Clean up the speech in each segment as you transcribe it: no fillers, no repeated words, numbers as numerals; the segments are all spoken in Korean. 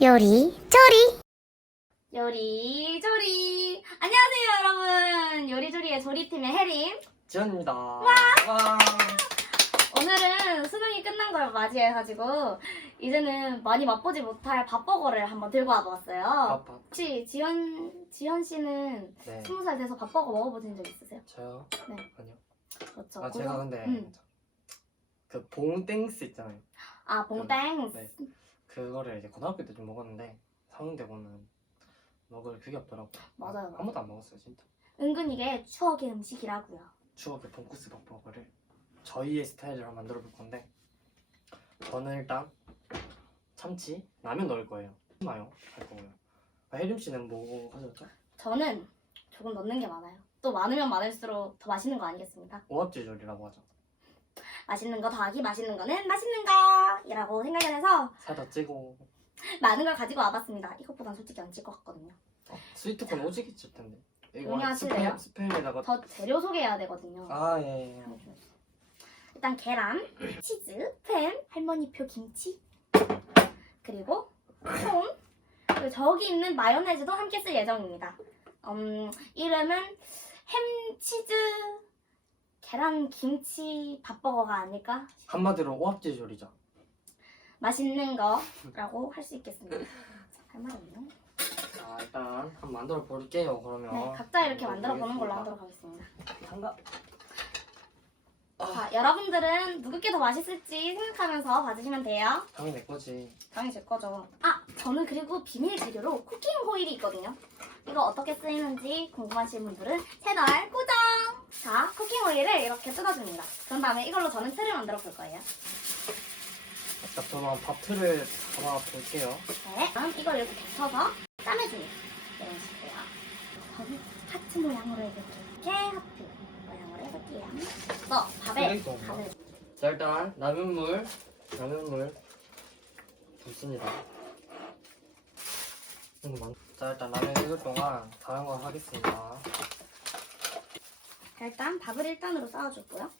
요리조리. 요리조리. 안녕하세요 여러분, 요리조리의 조리팀의 혜림. 지연입니다. 와. 오늘은 수능이 끝난 걸 맞이해가지고 이제는 많이 맛보지 못할 밥버거를 한번 들고 와보았어요. 밥. 혹시 지현 씨는 네. 20살 돼서 밥버거 먹어보신 적 있으세요? 저요? 네. 아니요. 그렇죠. 아 제가 근데 음. 그 봉땡스 있잖아요. 아, 봉땡. 네. 그거를 이제 고등학교 때 좀 먹었는데 상대고는 먹을 그게 없더라고요. 맞아요. 한 번도 안 먹었어요 진짜. 은근 이게 추억의 음식이라고요. 추억의 봉쿠스 밥버거를 저희의 스타일로 한번 만들어 볼 건데 저는 일단 참치, 라면 넣을 거예요. 마요 할 거고요. 혜림 씨는 뭐 하셨죠? 저는 조금 넣는 게 많아요. 또 많으면 많을수록 더 맛있는 거 아니겠습니까? 오합지졸이라고 하죠. 맛있는 거 더하기 맛있는 거는 맛있는 거이라고 생각을 해서 살다 찌고 많은 걸 가지고 와봤습니다. 이것보단 솔직히 안 찔 것 같거든요. 스위트콘 오지게 찔 텐데. 이거 용이하실래요? 스팸에다가 더 재료 소개해야 되거든요. 아 예. 일단 계란, 치즈, 햄, 할머니표 김치, 그리고 葱, 그리고 저기 있는 마요네즈도 함께 쓸 예정입니다. 이름은 햄, 치즈, 계란, 김치, 밥버거가 아닐까? 한마디로 오합지졸이죠. 맛있는 거라고 할 수 있겠습니다. 할 말이 없네요. 자 일단 한번 만들어 볼게요. 그러면 네, 각자 이렇게 만들어 보는 걸로 하도록 하겠습니다. 한가. 자, 여러분들은 누구께 더 맛있을지 생각하면서 봐주시면 돼요. 당연히 내 거지. 당연히 제 거죠. 아, 저는 그리고 비밀 재료로 쿠킹 호일이 있거든요. 이거 어떻게 쓰이는지 궁금하신 분들은 채널 고정! 자, 쿠킹 호일을 이렇게 뜯어줍니다. 그런 다음에 이걸로 저는 틀을 만들어 볼 거예요. 자 그럼 밥 틀을 잡아 볼게요. 네, 그럼 이걸 이렇게 겹쳐서 짜매줍니다. 이런 식으로요. 저는 하트 모양으로 이렇게 하트 모양으로 해볼게요. 그래서 밥에 쓰레기통인가? 간을 자 일단 라면물 붓습니다. 자 일단 라면 익을 동안 다른 거 하겠습니다. 자, 일단 밥을 1단으로 쌓아줬고요.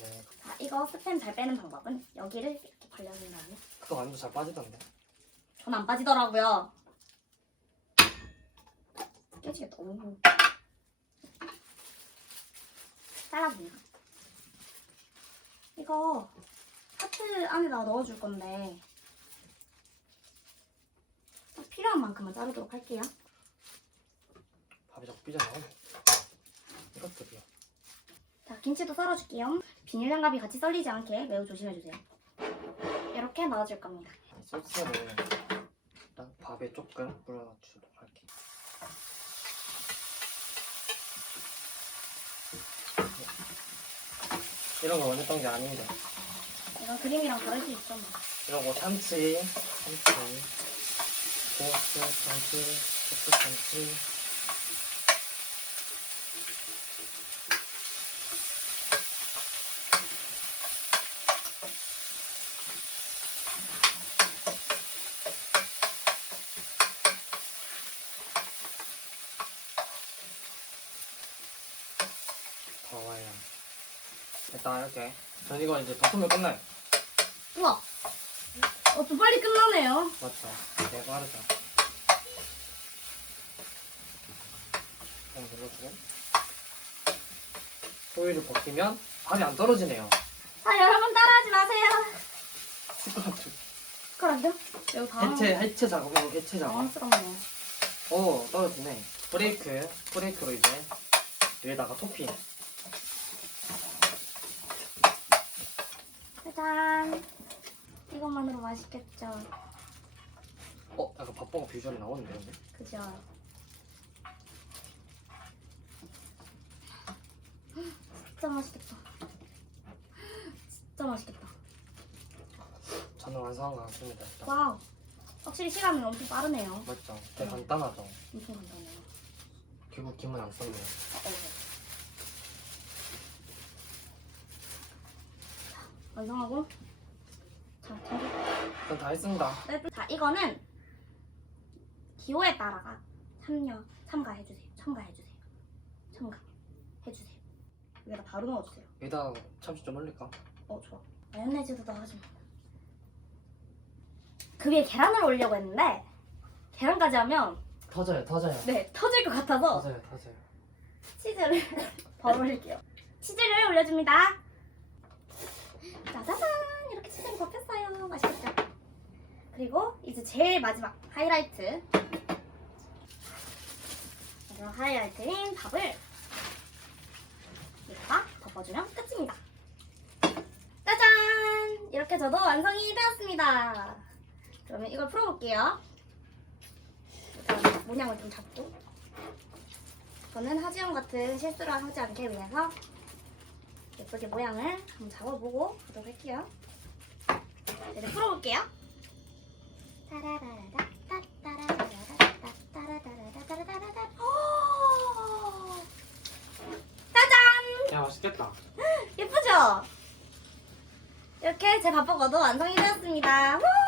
네. 자, 이거 스팸 잘 빼는 방법은 여기를 이렇게 벌려준 다음에 그거 완전 잘 빠지던데. 전 안 빠지더라고요. 깨지겠다. 오. 잘라줍니다. 이거 하트 안에다가 넣어줄 건데 딱 필요한 만큼만 자르도록 할게요. 밥이 자꾸 삐져나오네. 이것들이요. 자, 김치도 썰어줄게요. 비닐 장갑이 같이 썰리지 않게 매우 조심해주세요. 이렇게 넣어줄 겁니다. 소스를 일단 밥에 조금 뿌려주도록 할게요. 이런 거 원했던 게 아닌데. 이건 그림이랑 다를 수 있죠. 뭐. 이러고 참치, 소스 참치. 더워요. 일단 이렇게. 전 이거 이제 덮으면 끝나요. 우와! 좀 빨리 끝나네요. 맞죠? 되게 빠르죠. 그냥 눌러주고 호일을 벗기면 밥이 안 떨어지네요. 자, 여러분 따라하지 마세요. 시끄럽죠? 그럼요? 이거 다 해체 작업이고 해체 작업. 당황스럽네요. 오 떨어지네. 브레이크로 이제 위에다가 토핑. 짜잔! 이것만으로 맛있겠죠? 약간 밥버거 비주얼이 나오는데 근데? 그죠? 진짜 맛있겠다. 진짜 맛있겠다. 저는 완성한 것 같습니다. 일단. 와우! 확실히 시간은 엄청 빠르네요. 맞죠? 되게 간단하죠? 엄청 간단해요. 결국 김은 안 썼네요. 완성하고 자, 일단 다 했습니다. 자, 이거는 기호에 따라가 첨가해주세요. 첨가해주세요. 여기다 바로 넣어주세요. 여기다 참치 좀 올릴까? 좋아. 마요네즈도 넣어주면 그 위에 계란을 올리려고 했는데 계란까지 하면 터져요. 네 터질 것 같아서 터져요. 치즈를 바로 올릴게요. 치즈를 올려줍니다. 짜자잔 이렇게 치즈를 덮였어요. 맛있겠죠? 그리고 이제 제일 마지막 하이라이트. 마지막 하이라이트인 밥을 여기다가 덮어주면 끝입니다. 짜잔! 이렇게 저도 완성이 되었습니다. 그러면 이걸 풀어볼게요. 일단 모양을 좀 잡고 저는 하지영 같은 실수를 하지 않게 위해서 예쁘게 모양을 한번 잡아보고 하도록 할게요. 이제 풀어볼게요. 짜잔! 야 맛있겠다. 예쁘죠? 이렇게 제 밥버거도 완성이 되었습니다. 우!